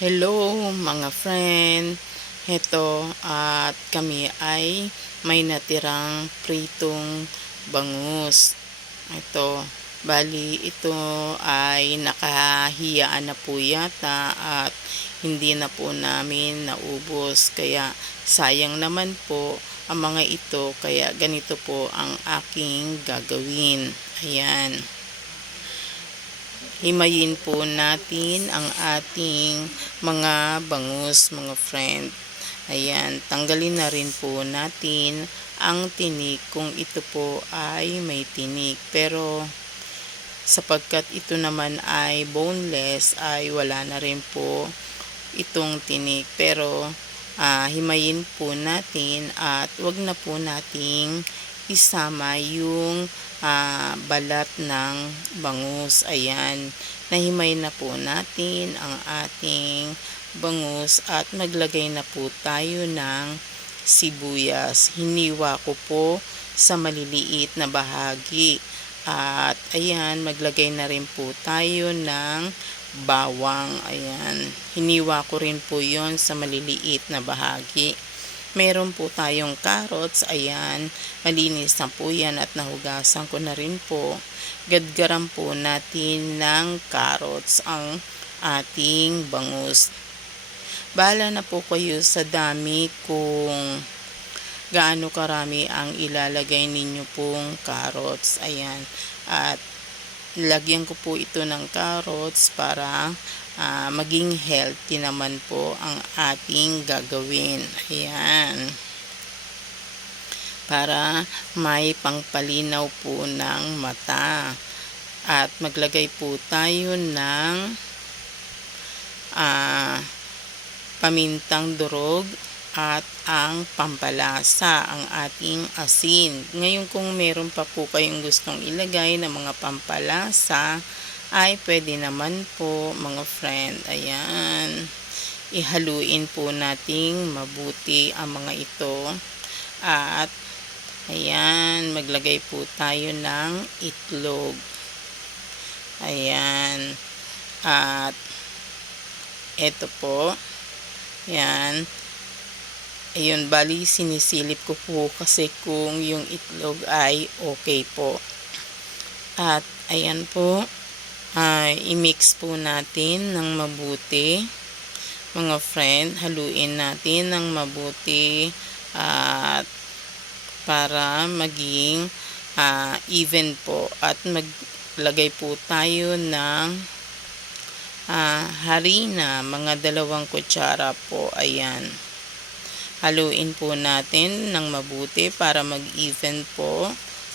Hello mga friend, heto at kami ay may natirang pritong bangus. Ito, bali ito ay nakahiyaan na po yata at hindi na po namin naubos. Kaya sayang naman po ang mga ito, kaya ganito po ang aking gagawin. Ayan. Himayin po natin ang ating mga bangus, mga friend. Ayan, tanggalin na rin po natin ang tinik kung ito po ay may tinik. Pero sapagkat ito naman ay boneless, ay wala na rin po itong tinik. Pero himayin po natin at wag na po nating isama yung balat ng bangus. Ayan, nahimay na po natin ang ating bangus at maglagay na po tayo ng sibuyas. Hiniwa ko po sa maliliit na bahagi. At ayan, maglagay na rin po tayo ng bawang. Ayan, hiniwa ko rin po yon sa maliliit na bahagi. Meron po tayong carrots. Ayan, malinis na po yan at nahugasan ko na rin po. Gadgaran po natin ng carrots ang ating bangus. Bahala na po kayo sa dami kung gaano karami ang ilalagay ninyo pong carrots. Ayan, at lagyan ko po ito ng carrots para maging healthy naman po ang ating gagawin. Ayan, para may pangpalinaw po ng mata. At maglagay po tayo ng pamintang durog at ang pampalasa, ang ating asin. Ngayon kung meron pa po kayong gustong ilagay na mga pampalasa, ay pwede naman po mga friend. Ayan, ihaluin po nating mabuti ang mga ito. At ayan, maglagay po tayo ng itlog. Ayan, at eto po, ayan. Ayun, bali sinisilip ko po kasi kung yung itlog ay okay po. At ayan po, i-mix po natin ng mabuti mga friend. Haluin natin ng mabuti at para maging even po. At maglagay po tayo ng harina, mga 2 kutsara po. Ayan, haluin po natin ng mabuti para mag-even po.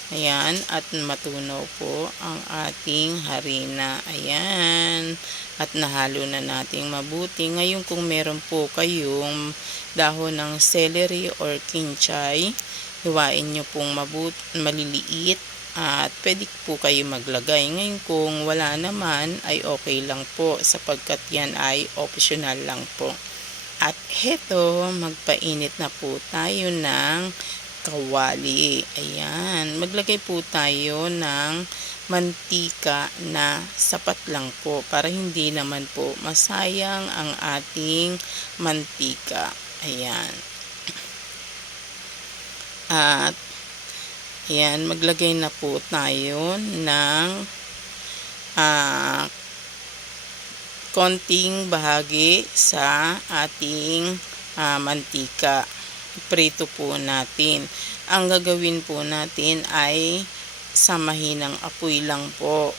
Ayan, at matunaw po ang ating harina. Ayan, at nahalo na nating mabuti. Ngayon kung meron po kayong dahon ng celery or kinchay, hiwain nyo pong maliliit at pwede po kayo maglagay. Ngayon kung wala naman ay okay lang po, sapagkat yan ay optional lang po. At heto, magpainit na po tayo ng kawali. Ayan, maglagay po tayo ng mantika na sapat lang po para hindi naman po masayang ang ating mantika. Ayan, at ayan, maglagay na po tayo ng konting bahagi sa ating mantika. Prito po natin. Ang gagawin po natin ay sa mahinang apoy lang po.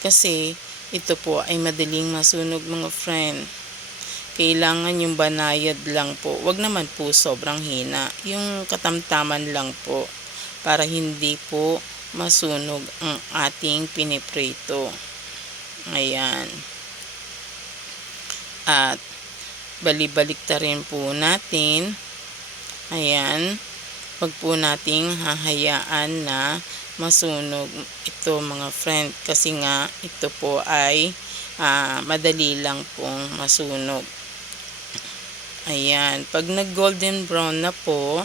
Kasi ito po ay madaling masunog mga friend. Kailangan yung banayad lang po. Wag naman po sobrang hina. Yung katamtaman lang po para hindi po masunog ang ating piniprito. Ayan. At balibalik ta rin po natin. Ayan, wag po nating hahayaan na masunog ito mga friend, kasi nga ito po ay madali lang pong masunog. Ayan, pag nag golden brown na po,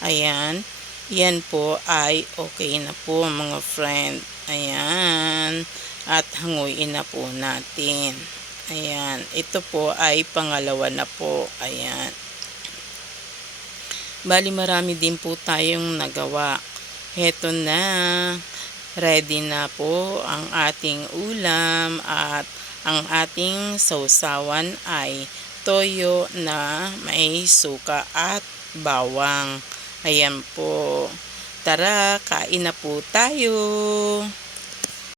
ayan, yan po ay okay na po mga friend. Ayan, at hanguin na po natin. Ayan, ito po ay pangalawa na po. Ayan. Bali marami din po tayong nagawa. Heto na. Ready na po ang ating ulam at ang ating sausawan ay toyo na may suka at bawang. Ayan po. Tara, kain na po tayo.